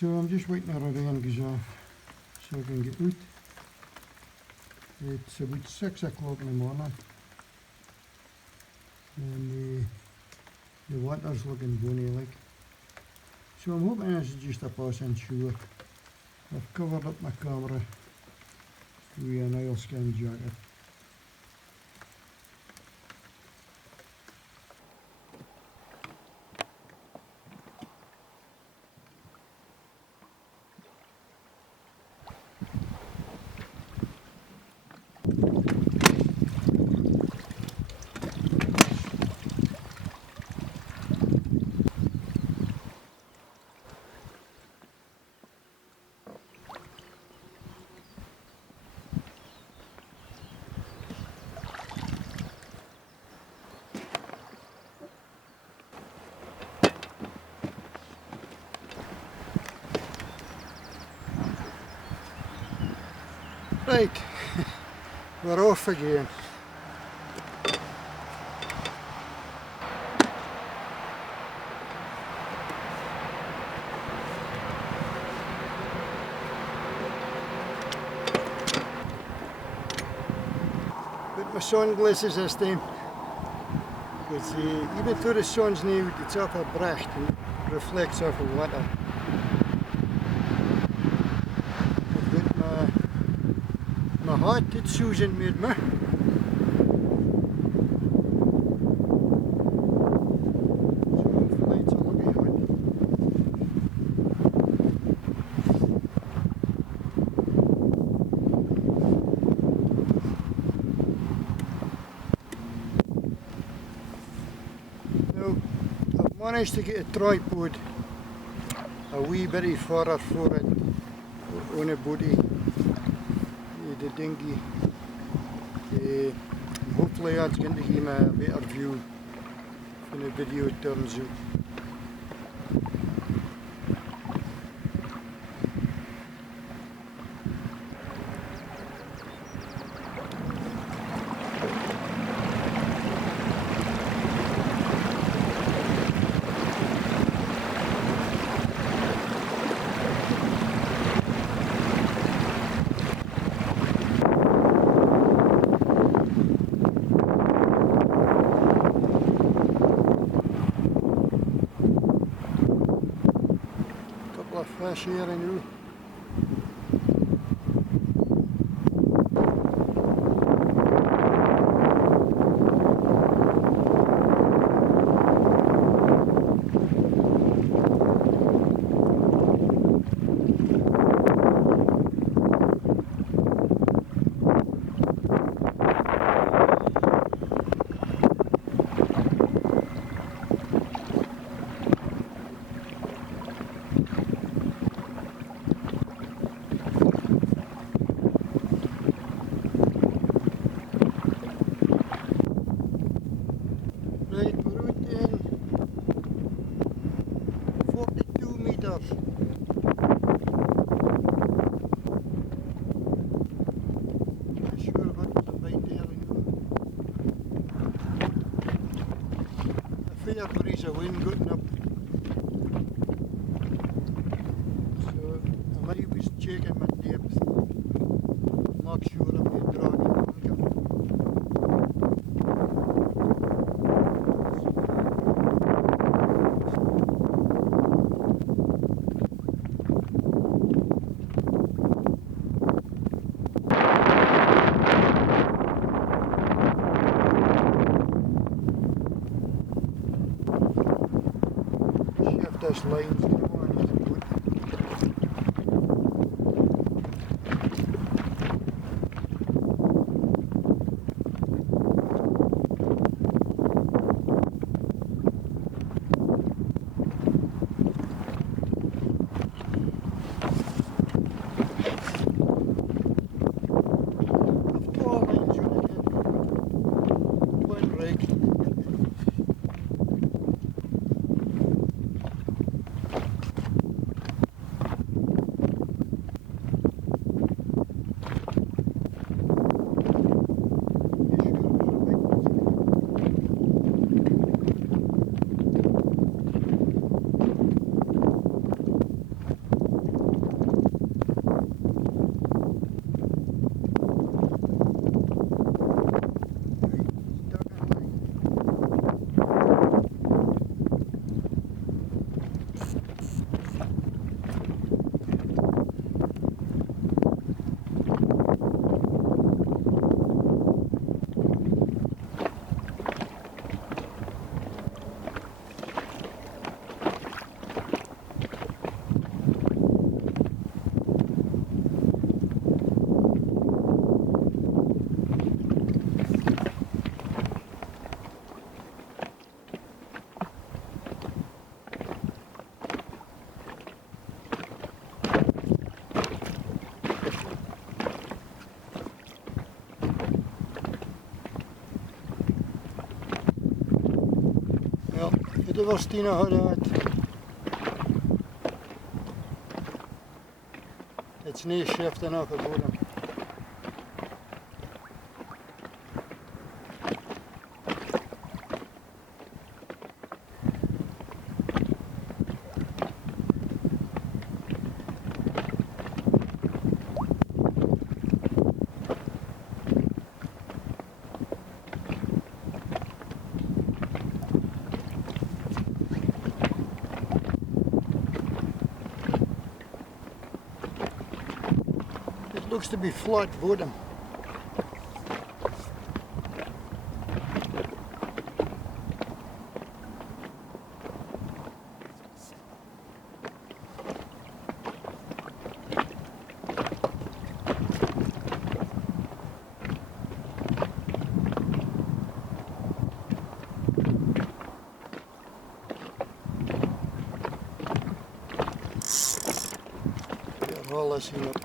So I'm just waiting for the rain goes off so I can get out. It's about 6 o'clock in the morning and the water's looking bonny like. So I'm hoping this is just a passing shower. I've covered up my camera with an oilskin jacket. Right, we're off again. With my sunglasses this time, because even though the sun's now, it's off a brecht and it reflects off the water. I've got my hat that Susan made me. So hopefully it's all okay hot. Now, I've managed to get a tripod a wee bit further for it on a body. The dinghy. Hopefully that's going to give me a better view when the video turns out. Fish here I know. Right, we're out in 42 meters. Not sure what was about there. A fair breeze of wind getting up. So I might be checking my depth. Not sure if we're dragging anchor. This line's going is good. I've 12 lines on it. One rig. de Westine hadden het. Het sneeuwschift en ook bodem. Looks to be flat bottom. Yeah, roll this here up.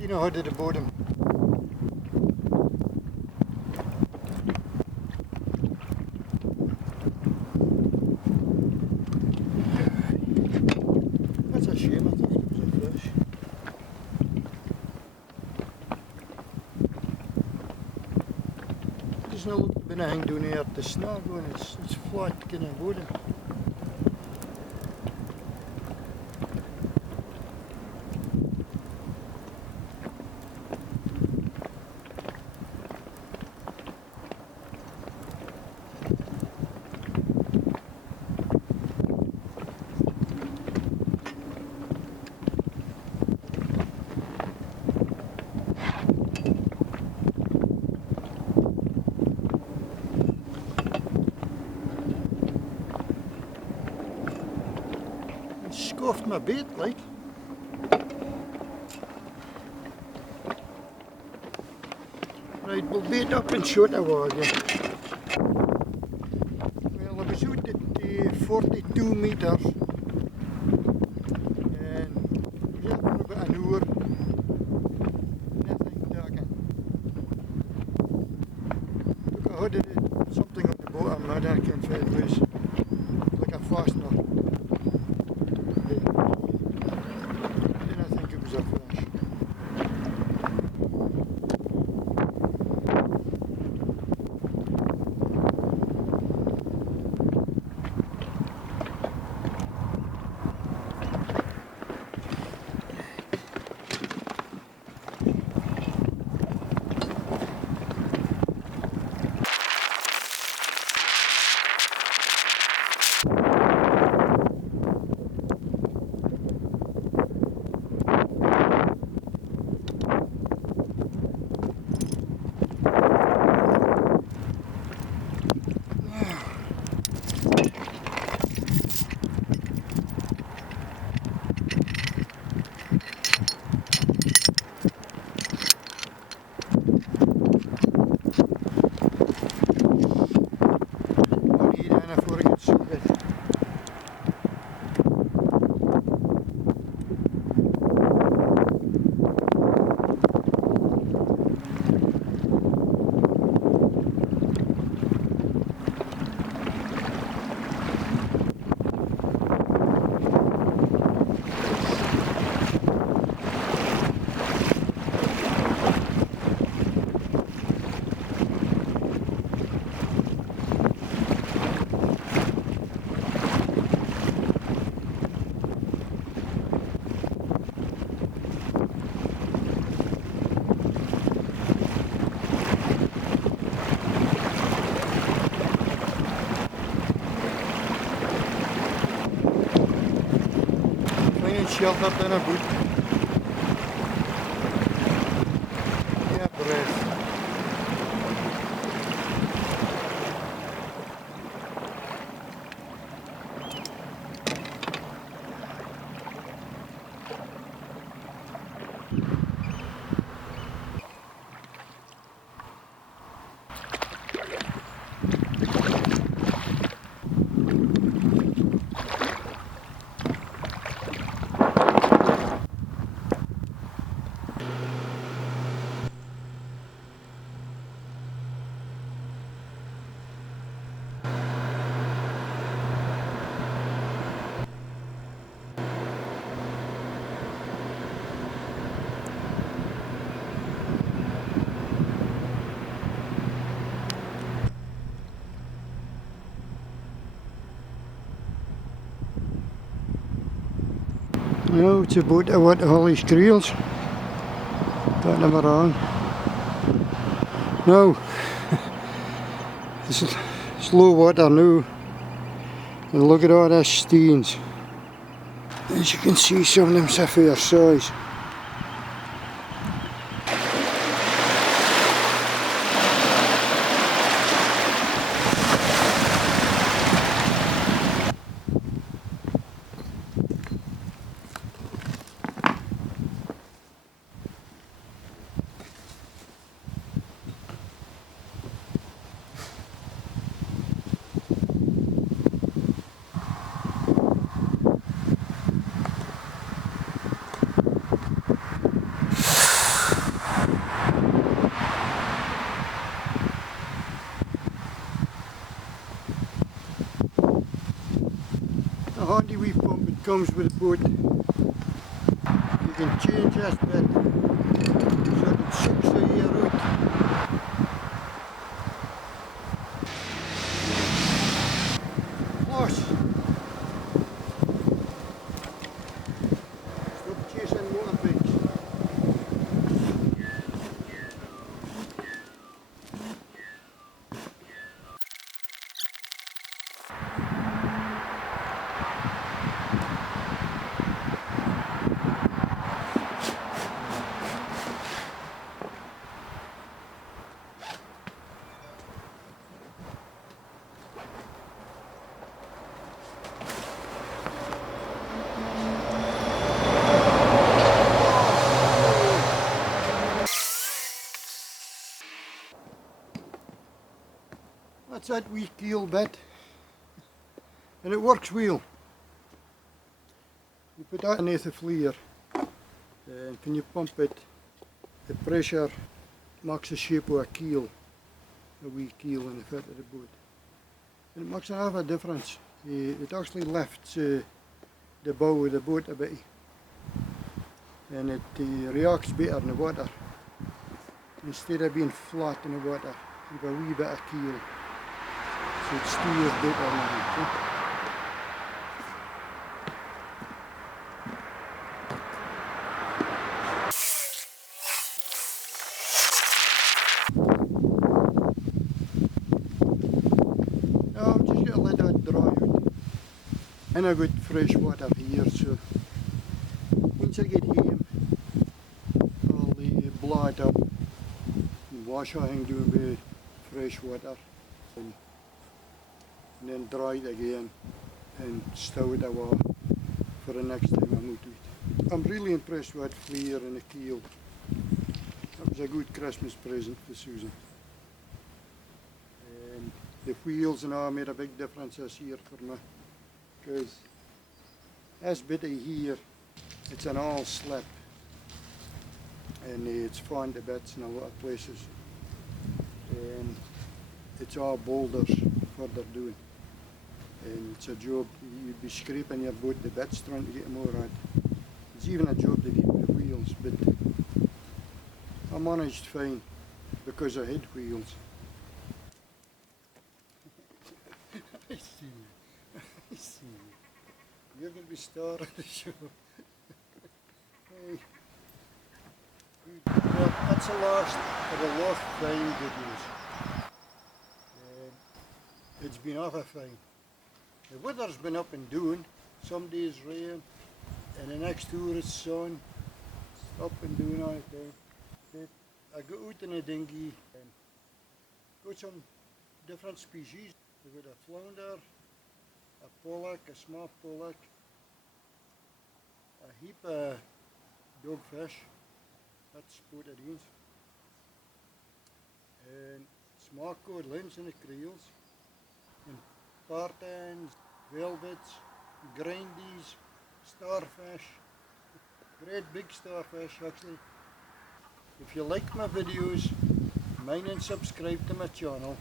You know how to the bottom. That's a shame, I thought it was a fish. There's no look to be anything down here at the snag going, it's flat kind of bottom. Scoffed my bait, like. Right, we'll bait up and shoot a while again. Well, I was out at 42 metres and we was for about an hour. Nothing talking. Look, I had something on the bottom, I can't find loose. Like a fastener. sheltered in a boot. Yeah, breath. No, it's about what Holly Screels. Got them wrong. No, it's low water now. And look at all these steins. As you can see, some of them are fair size. A handy wee pump, it comes with a boat. You can change this bit so that it sucks the air out. Flush! Stop chasing motorbikes. That's that wee keel bit, and it works well. You put that underneath the flare, and when you pump it, the pressure makes the shape of a keel, a wee keel in the fit of the boat. And it makes a half a difference. It actually lifts the bow of the boat a bit, and it reacts better in the water. Instead of being flat in the water, you have a wee bit of keel. So it steers better now. Now I'm just going to let that dry out. And I've got fresh water here, so once I get home, I'll blow it up and wash everything down with fresh water. And then dry it again and stow it away for the next time I move to it. I'm really impressed with that flare and the keel. That was a good Christmas present for Susan. And the wheels and all made a big difference this year for me, because this bit here, it's an all slip and it's fallen to bits in a lot of places, and it's all boulders further down. And it's a job, you'd be scraping your boat the bits trying to get them all right. It's even a job to do with the wheels, but I managed fine because I had wheels. I see you. I see you. You're going to be star of the show. Hey. Well, that's the last of the Loch Fyne videos. It's been awful fine. The weather's been up and down. Some days rain, and the next tour is sun, up and doing all that. I go out in a dinghy and got some different species. We got a flounder, a pollock, a small pollock, a heap of dogfish, that's spotted eels, and small codlins and the creels, and tartans, velvets, grindies, starfish, great big starfish actually. If you like my videos, mind and subscribe to my channel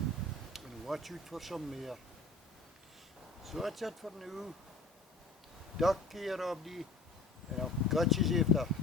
and watch out for some more. So that's it for now. Take care of die en I'll catch you after.